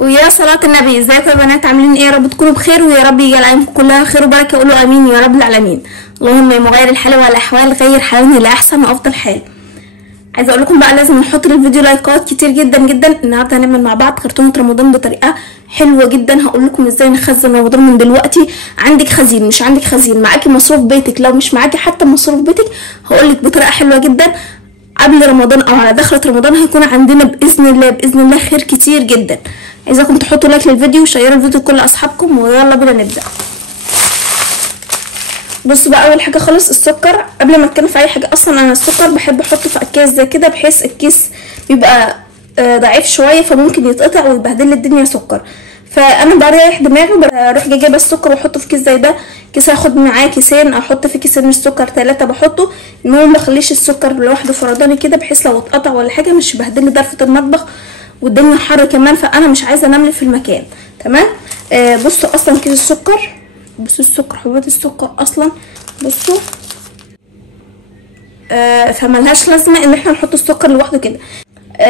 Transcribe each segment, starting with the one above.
ويا صلاة النبي، ازيكم يا بنات؟ عاملين ايه؟ يا رب تكونوا بخير ويا رب يجعل ايامكم كلها خير وبركه. قولوا امين يا رب العالمين. اللهم يا مغير الحال والاحوال غير حالنا لاحسن وافضل حال. عايزه اقول لكم بقى لازم نحط للفيديو لايكات كتير جدا جدا. النهارده هنعمل مع بعض كرتونه رمضان بطريقه حلوه جدا. هقول لكم ازاي نخزن رمضان من دلوقتي. عندك خزين مش عندك خزين، معاكي مصروف بيتك، لو مش معاكي حتى مصروف بيتك هقول لك بطريقه حلوه جدا. قبل رمضان او على دخلة رمضان هيكون عندنا باذن الله خير كتير جدا. عايزاكم تحطوا لايك للفيديو وشيروا الفيديو لكل اصحابكم ويلا بينا نبدا. بصوا بقى، اول حاجه خالص السكر. قبل ما اتكلم في اي حاجه، اصلا انا السكر بحب احطه في اكياس زي كده، بحيث الكيس بيبقى ضعيف شويه فممكن يتقطع ويبهدل لي الدنيا سكر. فانا بريح دماغي بروح جايبه السكر واحطه في كيس زي ده. كيس هاخد معاه كيسين، احط في كيسين السكر 3 بحطه. المهم ما اخليش السكر لوحده فرداني كده، بحيث لو اتقطع ولا حاجه مش يبهدل لي ضرفه المطبخ والدنيا حر كمان، فانا مش عايزه انمل في المكان. تمام. بصوا اصلا كيس السكر، بصوا السكر، حبوبات السكر اصلا بصوا فملهاش لازمه ان احنا نحط السكر لوحده كده.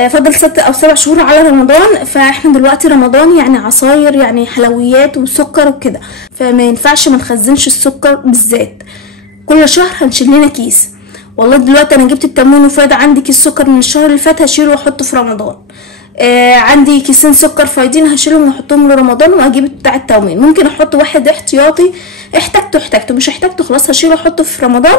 فضل 6 أو 7 شهور على رمضان، فاحنا دلوقتي رمضان يعني عصاير يعني حلويات وسكر وكده، فما ينفعش ما نخزنش السكر بالذات. كل شهر هنشيل لنا كيس. والله دلوقتي انا جبت التموين وفايده عندي كيس سكر من الشهر اللي فات هشيله واحطه في رمضان. عندي كيسين سكر فايدين هشيلهم واحطهم لرمضان وهجيب بتاع التموين. ممكن احط واحد احتياطي، احتاجته مش احتاجته خلاص هشيله واحطه في رمضان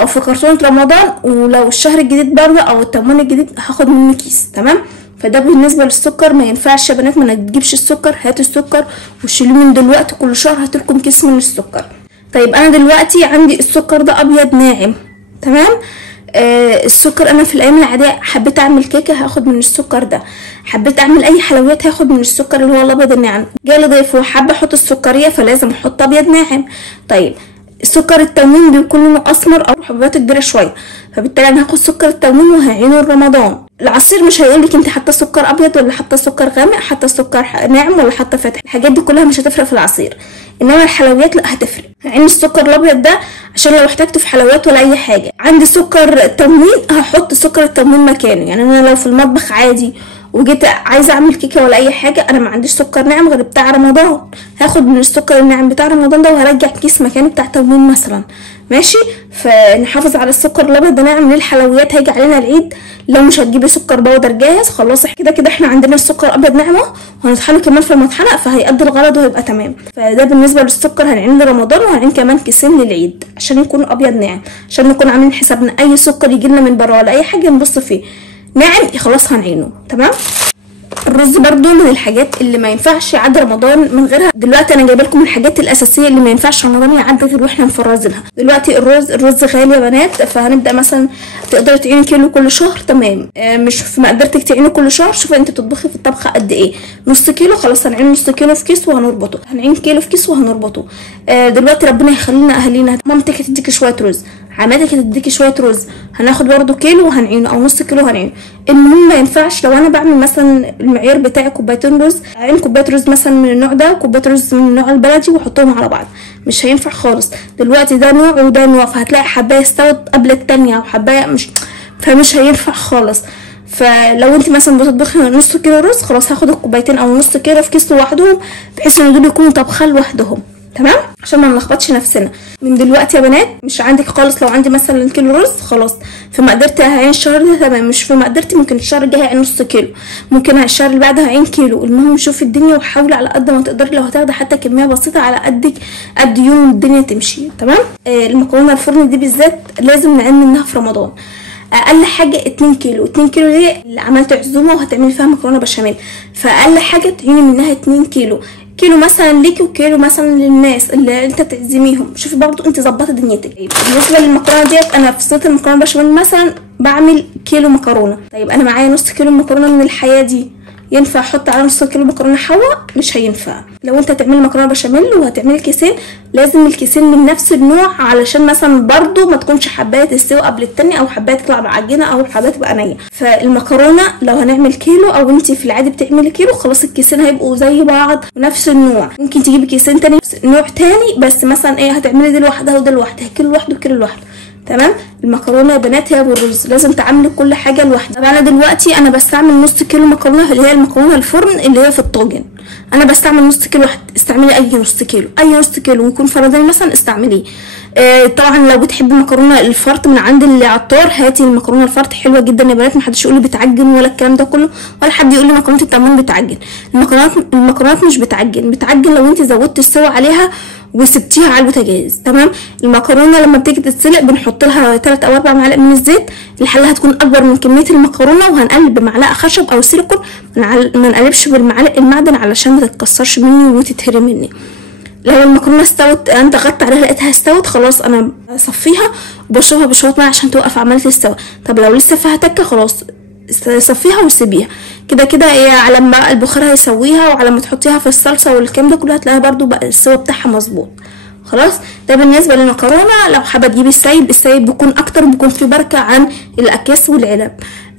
او في كرتونه رمضان. ولو الشهر الجديد برضه او التموين الجديد هاخد منه كيس. تمام. فده بالنسبه للسكر. ما ينفعش يا بنات ما نجيبش السكر، هاتوا السكر وشيلوه من دلوقتي. كل شهر هاتلكم كيس من السكر. طيب انا دلوقتي عندي السكر ده ابيض ناعم. تمام. السكر انا في الايام العاديه حبيت اعمل كيكه هاخد من السكر ده، حبيت اعمل اي حلويات هاخد من السكر اللي هو الابيض الناعم. جالي ضيف وحابه احط السكريه فلازم احط ابيض ناعم. طيب السكر التموين بيكون لونه اسمر او حبوباته كبيره شويه، فبالتالي انا هاخد سكر التموين وهعينه لرمضان. العصير مش هيقولك انت حاطه سكر ابيض ولا حاطه سكر غامق، حاطه سكر ناعم ولا حاطه فاتح، الحاجات دي كلها مش هتفرق في العصير. انما الحلويات لا هتفرق. هعين السكر الابيض ده عشان لو احتاجته في حلويات ولا اي حاجه. عندي سكر تموين هحط سكر التموين مكانه. يعني انا لو في المطبخ عادي وجيت عايزه اعمل كيكه ولا اي حاجه، انا ما عنديش سكر ناعم غير بتاع رمضان، هاخد من السكر الناعم بتاع رمضان ده وهرجع كيس مكانه بتاع تموين مثلا. ماشي. فنحافظ على السكر الابيض ده ناعم للحلويات. هيجي علينا العيد لو مش هتجيبي سكر بودر جاهز خلاص كده احنا عندنا السكر ابيض ناعم اهو، وهنطحنه كمان في المطحنه فهيقضي الغرض وهيبقى تمام. فده بالنسبه للسكر. هنعين لرمضان وهنعين كمان كيسين للعيد عشان يكونوا ابيض ناعم، عشان نكون عاملين حسابنا اي سكر يجي لنا من بره ولا اي حاجه نبص فيه ناعم خلاص هنعينه. تمام. الرز برضو من الحاجات اللي ما ينفعش يعدي رمضان من غيرها. دلوقتي انا جايبه لكم الحاجات الاساسيه اللي ما ينفعش رمضان يعدي غير واحنا مفرزينها. دلوقتي الرز غالي يا بنات، فهنبدا مثلا تقدري تعيني كيلو كل شهر. تمام. مش في مقدرتك تعيني كل شهر، شوفي انت بتطبخي في الطبخه قد ايه. نص كيلو خلاص هنعين نص كيلو في كيس وهنربطه، هنعين كيلو في كيس وهنربطه. دلوقتي ربنا يخلينا اهالينا، مامتك هتديكي شويه رز، حماتك هتديكي شويه رز، هناخد برده كيلو وهنعينه او نص كيلو هنعينه. المهم ما ينفعش لو انا بعمل مثلا المعيار بتاعي كوبايتين رز، هعين كوبايه رز مثلا من النوع ده وكوبايه رز من النوع البلدي واحطهم على بعض، مش هينفع خالص. دلوقتي ده نوع وده نوع، فهتلاقي حبايه استوت قبل التانية وحبايه فمش هينفع خالص. فلو انت مثلا بتطبخي نص كيلو رز خلاص هاخد الكوبايتين او نص كيلو في كيس لوحدهم، بحيث ان دول يكونوا طبخه لوحدهم. تمام. عشان ما نلخبطش نفسنا من دلوقتي يا بنات. مش عندك خالص، لو عندي مثلا كيلو رز خلاص في مقدرتي هعين الشهر ده تمام، مش في مقدرتي ممكن الشهر الجاي هعين نص كيلو، ممكن الشهر اللي بعده هعين كيلو. المهم شوفي الدنيا وحاولي على قد ما تقدري، لو هتاخدي حتى كميه بسيطه على قدك قد يوم الدنيا تمشي. تمام. المكرونه الفرن دي بالذات لازم نعين منها في رمضان. اقل حاجه 2 كيلو. 2 كيلو دي اللي عملت عزومه وهتعملي فيها مكرونه بشاميل، فاقل حاجه تعيني منها 2 كيلو. كيلو مثلا ليكي وكيلو مثلا للناس اللي انت تعزميهم. شوفي برضو انت ظبطي دنيتك. بالنسبه للمكرونه ديت، انا في صينيه المكرونه بشاميل مثلا بعمل كيلو مكرونه. طيب انا معايا نص كيلو مكرونه من الحياه دي، ينفع احط على نص كيلو مكرونه حوا؟ مش هينفع. لو انت هتعملي مكرونه بشاميل وهتعملي كيسين لازم الكيسين من نفس النوع، علشان مثلا برضو ما تكونش حبايه تستوي قبل التانية او حبايه تطلع معجنه او حبايه تبقى نيه. فالمكرونه لو هنعمل كيلو او انت في العادي بتعملي كيلو خلاص الكيسين هيبقوا زي بعض ونفس النوع. ممكن تجيبي كيسين تاني نوع تاني بس مثلا هتعملي دي لوحدها وده لوحدها، كيلو لوحده وكيلو لوحده. تمام. المكرونه يا بنات هي والرز لازم تعملي كل حاجه لوحدها. طب انا دلوقتي انا بستعمل نص كيلو مكرونه اللي هي المكرونه الفرن اللي هي في الطاجن، انا بستعمل نص كيلو واحد، استعملي اي نص كيلو، اي نص كيلو ويكون فرداني مثلا استعمليه. طبعا لو بتحبي مكرونه الفرط من عند العطار هاتي المكرونه الفرط حلوه جدا يا بنات، محدش يقول لي بتعجن ولا الكلام ده كله، ولا حد يقول لي مكرونه التمام بتعجن. المكرونات مش بتعجن لو انت زودتي السوا عليها وسبتيها على البوتاجاز. تمام. المكرونه لما بتيجي تتسلق بنحط لها 3 أو 4 معالق من الزيت، الحله هتكون اكبر من كميه المكرونه، وهنقلب بمعلقه خشب او سيليكون، ما نقلبش بالمعالق المعدن علشان ما تتكسرش مني وتتهري مني. لو المكرونه استوت انا ضغطت عليها لقيتها استوت خلاص انا بصفيها وبشربها بشويه ميه عشان توقف عمليه السوا. طب لو لسه فيها تكه خلاص صفيها وسيبيها كده كده، على ما البخار هيسويها وعلى ما تحطيها في الصلصه والكلام ده كله هتلاقيها برده بقى السوا بتاعها مظبوط. خلاص. ده بالنسبه للمكرونه. لو حابه تجيبي السايب بيكون اكتر، بيكون فيه بركه عن الاكياس والعلب،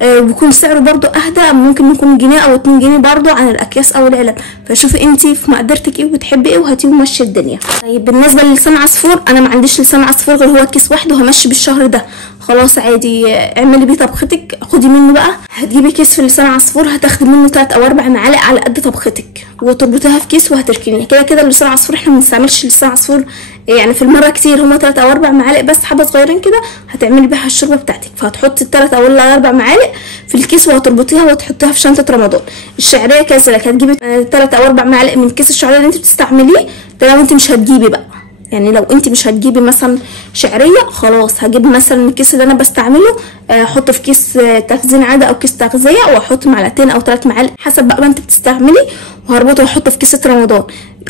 بيكون سعره برضو اهدى، ممكن يكون جنيه او 2 جنيه برضو عن الاكياس او العلب، فشوفي انتي في مقدرتك ايه وبتحبي ايه وهاتيه ومشي الدنيا. طيب بالنسبه للسان عصفور، انا ما عنديش لسان عصفور غير هو كيس واحد وهمشي بالشهر ده، خلاص عادي اعملي بيه طبختك، خدي منه بقى. هتجيبي كيس في لسان عصفور هتاخدي منه 3 أو 4 معالق على قد طبختك وتربطيها في كيس وهتركنيها. كده كده لسان عصفور احنا ما بنستعملش لسان عصفور يعني في المره كتير، هما 3 أو 4 معالق بس، حبه صغيرين كده هتعملي بيها الشوربه بتاعتك، فهتحطي 3 أو 4 معالق في الكيس وهتربطيها وتحطيها في شنطه رمضان. الشعريه كذلك هتجيبي 3 أو 4 معالق من كيس الشعريه اللي انت بتستعمليه ده، لو انت مش هتجيبي بقى، يعني لو انت مش هتجيبي مثلا شعريه خلاص هجيب مثلا الكيس اللي انا بستعمله احطه في كيس تخزين عاده او كيس تغذيه، واحط معلقتين او 3 معالق حسب بقى ما انت بتستعملي، وهربطه واحطه في كيس رمضان.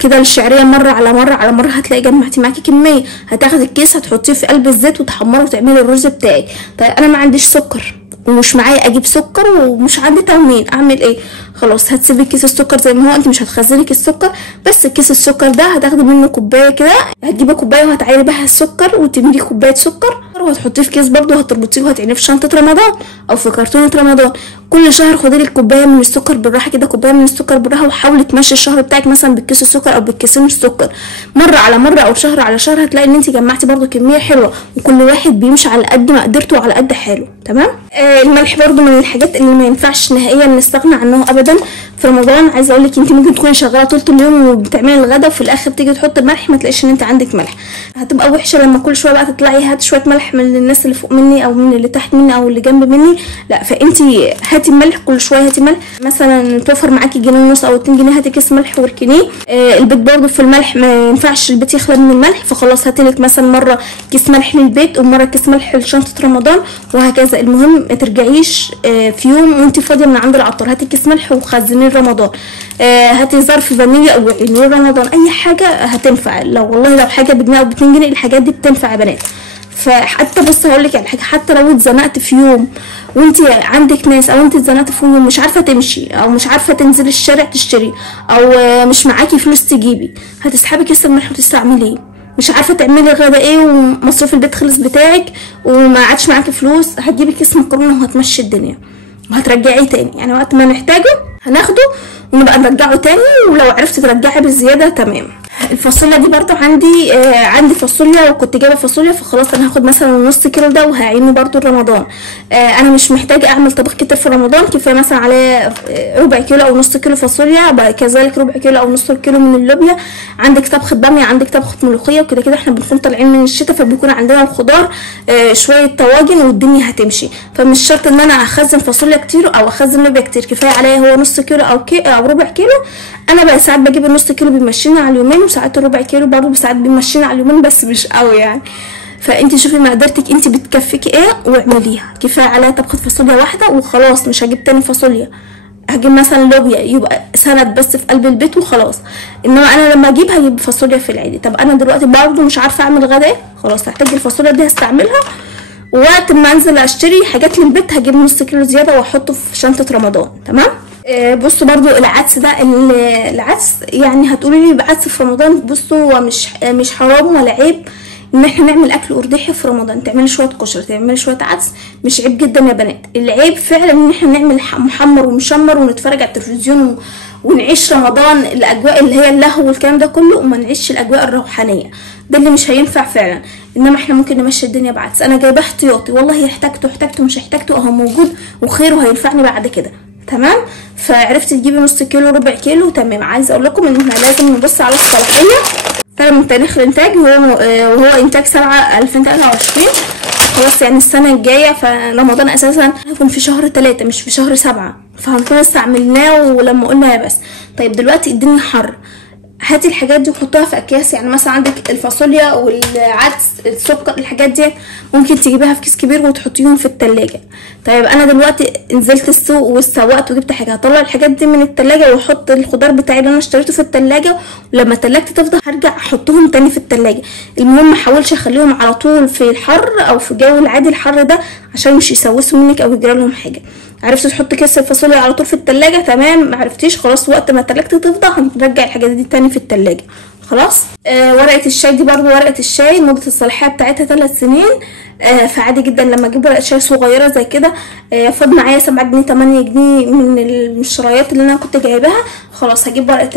كده الشعريه مره على مره هتلاقي جمعتي معاكي كميه، هتاخدي الكيس هتحطيه في قلب الزيت وتحمره وتعملي الرز بتاعك. طيب انا ما عنديش سكر ومش معايا اجيب سكر ومش عندي تموين، اعمل ايه؟ خلاص هتسيبي كيس السكر زي ما هو، انت مش هتخزني كيس السكر، بس كيس السكر ده هتاخدي منه كوبايه كده، هتجيبي كوبايه وهتعيري بها السكر وتملي كوبايه سكر وهتحطيه في كيس برده وهتربطيه وهتعينيه في شنطه رمضان او في كرتونه رمضان. كل شهر خدي لك كوبايه من السكر بالراحه كده، كوبايه من السكر بالراحه، وحاولي تمشي الشهر بتاعك مثلا بالكيس السكر او بالكيسين السكر مره على مره او شهر على شهر، هتلاقي ان انت جمعتي برده كميه حلوه، وكل واحد بيمشي على قد ما قدرته وعلى قد حاله. تمام. الملح برده من الحاجات اللي ما ينفعش نهائيا نستغنى عنه ابدا في رمضان. عايزه اقول لك انت ممكن تكوني شغاله طول اليوم وبتعملي الغدا وفي الاخر تيجي تحطي ملح ما تلاقيش ان انت عندك ملح، هتبقى وحشه لما كل شويه بقى تطلعي هات شويه ملح من الناس اللي فوق مني او من اللي تحت مني او اللي جنب مني، لا فانت هاتي ملح كل شويه، هاتي ملح مثلا توفر معاكي جنيه ونص او 2 جنيه، هاتي كيس ملح واركنيه. البيت برده في الملح ما ينفعش البيت يخلى من الملح، فخلاص هاتي لك مثلا مره كيس ملح للبيت ومره كيس ملح لشنطه رمضان وهكذا. المهم ما ترجعيش في يوم وانت فاضيه من عند العطار، هاتي كيس ملح وخزنيه رمضان، هاتي ظرف فانيليا او عينيه رمضان، اي حاجه هتنفع. لو والله لو حاجه بجنيه او ب2 جنيه الحاجات دي بتنفع يا بنات. فحتى بص هقول لك على حاجه، حتى لو اتزنقت في يوم وانت عندك ناس او انت اتزنقت في يوم مش عارفه تمشي او مش عارفه تنزلي الشارع تشتري او مش معاكي فلوس تجيبي، هتسحبي كيس الملح وتستعمليه. مش عارفه تعملي غدا ايه ومصروف البيت خلص بتاعك وما عادش معاكي فلوس، هتجيبي كيس مكرونه وهتمشي الدنيا وهترجعيه تاني، يعني وقت ما نحتاجه هناخده ونبقى نرجعه تاني، ولو عرفت ترجعي بالزياده تمام. الفاصوليا دي برضو عندي فاصوليا وكنت جايبه فاصوليا، فخلاص انا هاخد مثلا نص كيلو ده وهعينه برضو رمضان. انا مش محتاجه اعمل طبخ كتير في رمضان، كفايه مثلا عليه ربع كيلو او نص كيلو فاصوليا، كذلك ربع كيلو او نص كيلو من اللوبيا، عندك طبخه باميه، عندك طبخه ملوخيه، وكده كده احنا بنكون طالعين من الشتاء فبيكون عندنا الخضار شويه طواجن والدنيا هتمشي، فمش شرط ان انا اخزن فاصوليا كتير او اخزن لوبيا كتير، كفايه عليا هو نص كيلو او ربع كيلو. انا بقى ساعات بجيب النص كيلو بيمشينا على اليومين، وساعات الربع كيلو برضه ساعات بيمشينا على اليومين بس مش قوي يعني. فانت شوفي مقدرتك انت بتكفيكي ايه واعمليها، كفايه عليها طبخه فاصوليا واحده وخلاص، مش هجيب تاني فاصوليا، هجيب مثلا لوبيا يبقى سند بس في قلب البيت وخلاص. انما انا لما هجيب فاصوليا في العادي. طب انا دلوقتي برضه مش عارفه اعمل غدا ايه، خلاص هحتاج الفاصوليا دي هستعملها، ووقت ما انزل اشتري حاجات للبيت هجيب نص كيلو زياده واحطه في شنطه رمضان. تمام. بصوا برضو العدس ده، العدس يعني هتقولي لي بعدس في رمضان، بصوا هو مش حرام ولا عيب ان احنا نعمل اكل ارداحي في رمضان، تعملي شويه كشري تعملي شويه عدس، مش عيب جدا يا بنات. العيب فعلا ان احنا نعمل محمر ومشمر ونتفرج على التلفزيون ونعيش رمضان الاجواء اللي هي اللهو والكلام ده كله، وما نعيش الاجواء الروحانيه، ده اللي مش هينفع فعلا. انما احنا ممكن نمشي الدنيا بعكس. انا جايباه احتياطي، والله احتاجته مش احتاجته اهو موجود وخير وهينفعني بعد كده. تمام. فعرفت تجيبي نص كيلو ربع كيلو تمام. عايزه اقول لكم ان احنا لازم نبص على الصلاحيه من تاريخ الانتاج، وهو انتاج 7/2023 خلاص، يعني السنه الجايه. فرمضان اساسا هيكون في شهر 3 مش في شهر 7، فهنكون استعملناه ولما قلنا يا بس. طيب دلوقتي الدنيا حر، هاتي الحاجات دي وحطها في اكياس. يعني مثلا عندك الفاصوليا والعدس السكر الحاجات دي ممكن تجيبيها في كيس كبير وتحطيهم في التلاجة. طيب انا دلوقتي نزلت السوق وسوقت وجبت حاجه، هطلع الحاجات دي من التلاجة واحط الخضار بتاعي اللي انا اشتريته في التلاجة، ولما تلاجتي تفضى هرجع احطهم تاني في التلاجة. المهم ما احاولش اخليهم على طول في الحر او في الجو العادي الحر ده عشان مش يسوسوا منك او يجرى لهم حاجه. عرفت تحط كيس الفاصوليا على طول في التلاجة تمام. ما عرفتيش خلاص، وقت ما تلاجتي تفضى هنرجع الحاجات دي تاني في التلاجة خلاص. ورقه الشاي دي برضو، ورقه الشاي مده الصلاحيه بتاعتها 3 سنين. فعادي جدا لما اجيب ورقه شاي صغيره زي كده فاض معايا 7 جنيه 8 جنيه من المشتريات اللي انا كنت جايباها، خلاص هجيب ورقه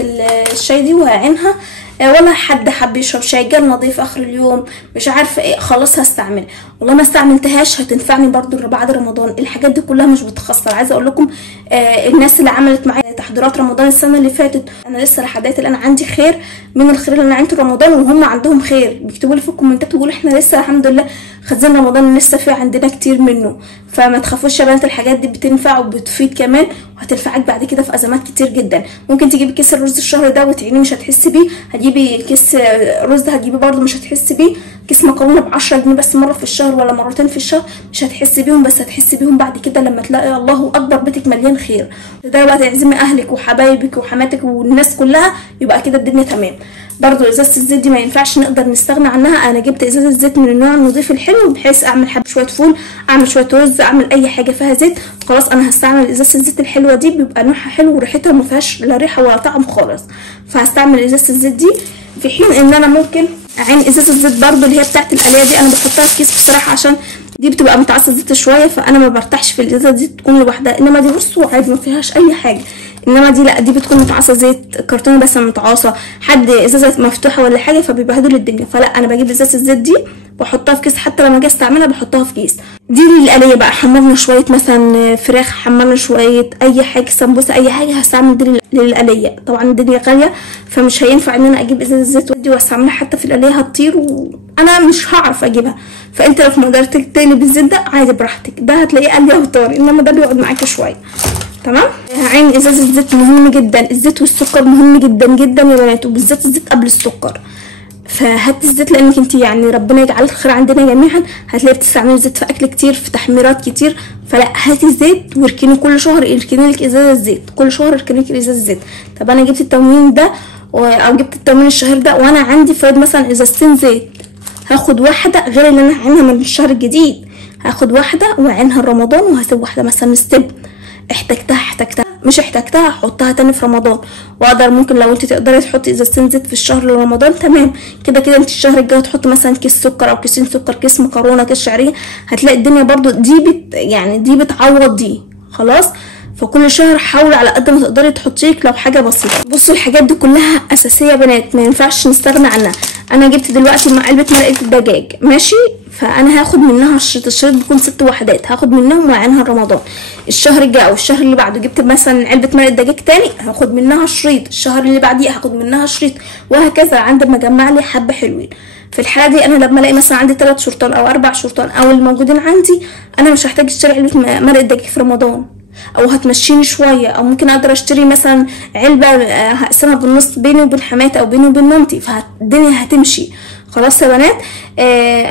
الشاي دي وهعينها. ولا حد حب يشرب شاي جال نضيف اخر اليوم مش عارفه ايه، خلاص هستعمل. والله ما استعملتهاش هتنفعني برضو بعد رمضان. الحاجات دي كلها مش بتخسر. عايزه اقول لكم الناس اللي عملت معايا تحضيرات رمضان السنه اللي فاتت، انا لسه لحد الان عندي خير من الخير اللي انا عينته رمضان، وهم عندهم خير بيكتبوا لي في الكومنتات ويقولوا احنا لسه الحمد لله خزين رمضان لسه في عندنا كتير منه. فما تخافوش يا بنات، الحاجات دي بتنفع وبتفيد كمان، وهتنفعك بعد كده في ازمات كتير جدا. ممكن تجيبي كيس الرز الشهر ده وتعيني مش هتحسي بيه، هتجيبي كيس رز ده هتجيبي برده مش هتحسي بيه، كيس مكرونه ب10 جنيه بس مره في الشهر ولا مرتين في الشهر مش هتحسي بيهم، بس هتحسي بيهم بعد كده لما تلاقي الله اكبر بيتك مليان خير. ده بقى تعزمي اهلك وحبايبك وحماتك والناس كلها، يبقى كده الدنيا تمام. برضو ازازه الزيت دي ما ينفعش نقدر نستغنى عنها. انا جبت ازازه زيت من النوع النظيف الحلو بحيث اعمل شويه فول، اعمل شويه رز، اعمل اي حاجه فيها زيت، خلاص انا هستعمل ازازه الزيت الحلوه دي، بيبقى نوعها حلو وريحتها ما فيهاش لا ريحه ولا طعم خالص. فهستعمل ازازه الزيت دي، في حين ان انا ممكن اعين ازازه الزيت برضو اللي هي بتاعه القلايه دي. انا بحطها في كيس بصراحه عشان دي بتبقى متعصه زيت شويه، فانا ما برتاحش في الازازه دي تكون لوحدها. انما دي بصوا عادي ما فيهاش اي حاجه، انما دي لا، دي بتكون متعصه زيت كرتونه بس متعاصه، حد ازازه مفتوحه ولا حاجه فبيبهدل الدنيا. فلا انا بجيب ازازه الزيت دي واحطها في كيس، حتى لما اجي استعملها بحطها في كيس. دي للقليه بقى، حمرنا شويه مثلا فراخ، حمرنا شويه اي حاجه سمبوسه اي حاجه، هستعمل دي للقليه. طبعا الدنيا غاليه فمش هينفع ان انا اجيب ازازه زيت دي واستعملها حتى في القليه، هتطير وانا مش هعرف اجيبها. فانت لو ما قدرتش تقلي بالزيت ده عادي براحتك، ده هتلاقيه قليه وطار، انما ده بيقعد معاكي شويه تمام. عين ازازه الزيت مهم جدا، الزيت والسكر مهم جدا جدا يا بنات، وبالذات الزيت قبل السكر. فهاتي الزيت لانك انت يعني ربنا يجعل الخير عندنا جميعا، هتلاقي بتستعملي زيت في اكل كتير في تحميرات كتير. فلا هاتي زيت واركني كل شهر، اركني لك ازازه زيت كل شهر، اركني لك ازازه زيت. طب انا جبت التموين ده او جبت التموين الشهر ده وانا عندي فايض مثلا ازازتين زيت، هاخد واحده غير اللي انا هعينها من الشهر الجديد، هاخد واحده واعينها رمضان وهسيب واحده مثلا ستيب، احتجتها مش احتجتها هحطها تاني في رمضان. واقدر ممكن لو انت تقدري تحطي ازازتين زيت في الشهر لرمضان تمام. كده كده انت الشهر الجاي تحطي مثلا كيس سكر او كيسين سكر، كيس مكرونه، كيس شعريه، هتلاقي الدنيا برضو دي يعني دي بتعوض دي خلاص. فكل شهر حاولي على قد ما تقدري تحطيك لو حاجه بسيطه. بصوا الحاجات دي كلها اساسيه يا بنات، ما ينفعش نستغنى عنها. انا جبت دلوقتي علبه مرقه الدجاج ماشي، فانا هاخد منها الشريط بيكون 6 وحدات، هاخد منهم واعينها رمضان. الشهر الجاي او الشهر اللي بعده جبت مثلا علبه مرقه دجاج تاني، هاخد منها شريط، الشهر اللي بعديه هاخد منها شريط، وهكذا عند ما اجمع لي حبه حلوين. في الحاله دي انا لما الاقي مثلا عندي 3 شرطان او 4 شرطان او الموجودين عندي، انا مش هحتاج اشتري علبه مرقه دجاج في رمضان، او هتمشيني شويه، او ممكن اقدر اشتري مثلا علبه هقسمها بالنص بيني وبين حماتي او بيني وبين مامتي، فالدنيا هتمشي خلاص يا بنات.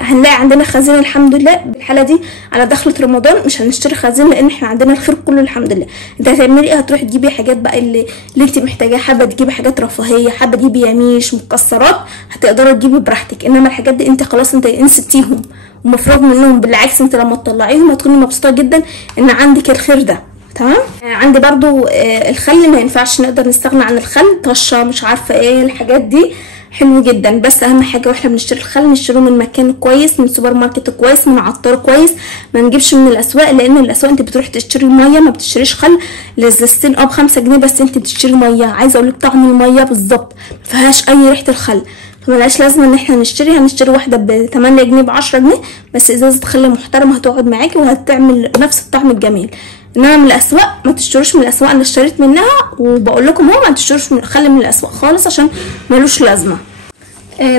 هنلاقي عندنا خزين الحمد لله. بالحاله دي على دخلة رمضان مش هنشتري خزين لان احنا عندنا الخير كله الحمد لله. انت هتعملي ايه؟ هتروحي تجيبي حاجات بقى اللي انت محتاجاها، حابه تجيبي حاجات رفاهيه، حابه تجيبي يميش مكسرات، هتقدري تجيبي براحتك. انما الحاجات دي انت خلاص انت نسيتيهم ومفروغ منهم، بالعكس انت لما تطلعيهم هتكوني مبسوطه جدا ان عندك الخير ده تمام. عندي برضو الخل، ما ينفعش نقدر نستغنى عن الخل، طشه مش عارفه ايه الحاجات دي حلو جدا، بس اهم حاجه واحنا بنشتري الخل نشتريه من مكان كويس، من سوبر ماركت كويس، من عطار كويس، ما نجيبش من الاسواق، لان الاسواق انت بتروح تشتري ميه ما بتشتريش خل. الازازتين ب5 جنيه بس انت بتشتري ميه، عايزه اقول لك طعم الميه بالظبط ما فيهاش اي ريحه الخل. فملهاش لازمه ان احنا هنشتري واحده ب 8 جنيه ب 10 جنيه، بس ازازه خل محترمه هتقعد معاكي وهتعمل نفس الطعم الجميل. انما من الاسواق ما تشتروش من الاسواق، انا اشتريت منها وبقول لكم هو ما تشتروش من خل من الاسواق خالص عشان ملوش لازمه.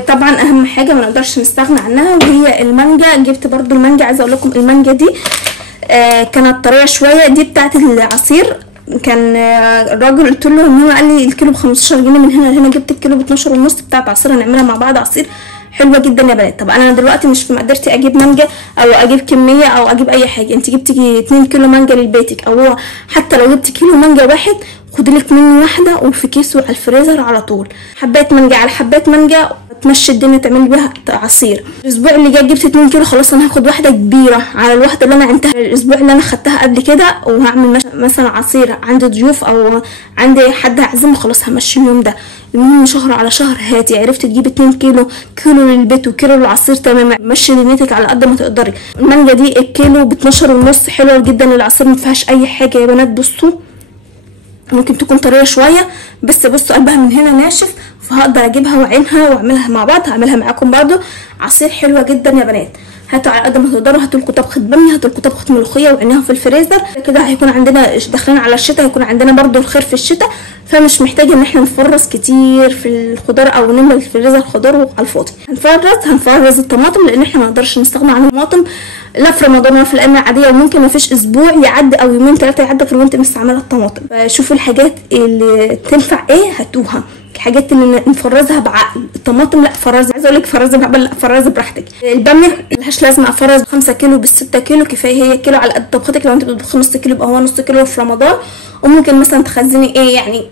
طبعا اهم حاجه ما نقدرش نستغنى عنها وهي المانجا. جبت برضو المانجا، عايزه اقول لكم المانجا دي كانت طريه شويه، دي بتاعت العصير. كان الراجل قلت له ان هو قال لي الكيلو ب 15 جنيه من هنا لهنا، جبت الكيلو ب 12 ونص بتاعت عصير، هنعملها مع بعض عصير حلوه جدا يا بنات. طب انا دلوقتي مش في مقدرتي اجيب مانجا او اجيب كميه او اجيب اي حاجه، انت جبتي 2 كيلو مانجا لبيتك، او حتى لو جبتي كيلو مانجا واحد خدي لك منه واحده وفي كيس على الفريزر على طول، حبات مانجا على حبات مانجا تمشي الدنيا تعملي بيها عصير. الاسبوع اللي جاي جبت 2 كيلو، خلاص انا هاخد واحده كبيره على الواحده اللي انا عملتها الاسبوع اللي انا خدتها قبل كده، وهعمل مثلا عصير عندي ضيوف او عندي حد هعزمه، خلاص همشي اليوم ده. المهم شهر على شهر هاتي، عرفت تجيبي 2 كيلو، كيلو للبيت وكيلو للعصير، تمام. مشي دنيتك على قد ما تقدري. المانجا دي الكيلو ب 12 ونص، حلوه جدا للعصير، ما فيهاش اي حاجه يا بنات. بصوا ممكن تكون طريه شويه بس بصوا قلبها من هنا ناشف، فهقدر اجيبها واعينها واعملها مع بعض. هعملها معاكم برضو عصير حلوه جدا يا بنات. هاتوا على قد ما تقدروا، هاتوا لكم طبخه باميه، هاتوا لكم طبخه ملوخيه وعينيها في الفريزر كده. هيكون عندنا داخلين على الشتاء، هيكون عندنا برضو الخير في الشتاء، فمش محتاجه ان احنا نفرز كتير في الخضار او نملى الفريزر خضار على الفاضي. هنفرز الطماطم لان احنا ما نقدرش نستغنى عن الطماطم لا في رمضان ولا في الايام العاديه، وممكن ما فيش اسبوع يعدي او يومين 3 يعدي غير وانت مستعمله الطماطم. فشوفوا الحاجات اللي تنفع ايه هاتوها، الحاجات اللي نفرزها بعقل. الطماطم لا فرزي، عايزه اقول لك فرزي بعقل، لا فرزي براحتك. الباميه ملهاش لازمه افرز 5 كيلو بال6 كيلو، كفايه هي كيلو على قد طبختك. لو انت بتطبخي نص كيلو يبقى هو نص كيلو في رمضان، وممكن مثلا تخزني ايه يعني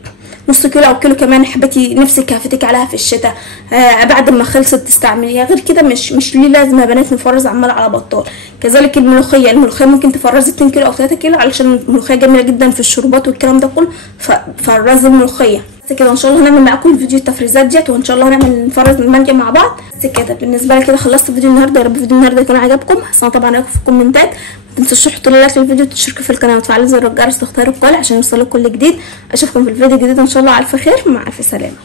نص كيلو او كيلو كمان حبيتي نفسك هفتك عليها في الشتاء بعد ما خلصت تستعمليها. غير كده مش ليه لازمه يا بنات نفرز عمال على بطال. كذلك الملوخيه ممكن تفرزي 2 كيلو او 3 كيلو علشان الملوخيه جميله جدا في الشربات والكلام ده كله، ففرزي الملوخيه. بس كده ان شاء الله هنعمل معاكم فيديو التفريزات ديت، وان شاء الله هنعمل نفرز المانجا مع بعض. بس كده بالنسبه لي كده خلصت فيديو النهارده. يا رب فيديو النهارده يكون عجبكم. حسنا طبعا رايكم في الكومنتات، ما تنسوش تحطوا لايك للفيديو، تشتركوا في القناه وتفعلوا زر الجرس وتختاروا الكل عشان يوصلكم كل جديد. اشوفكم في الفيديو الجديد ان شاء الله على الف خير، مع الف سلامه.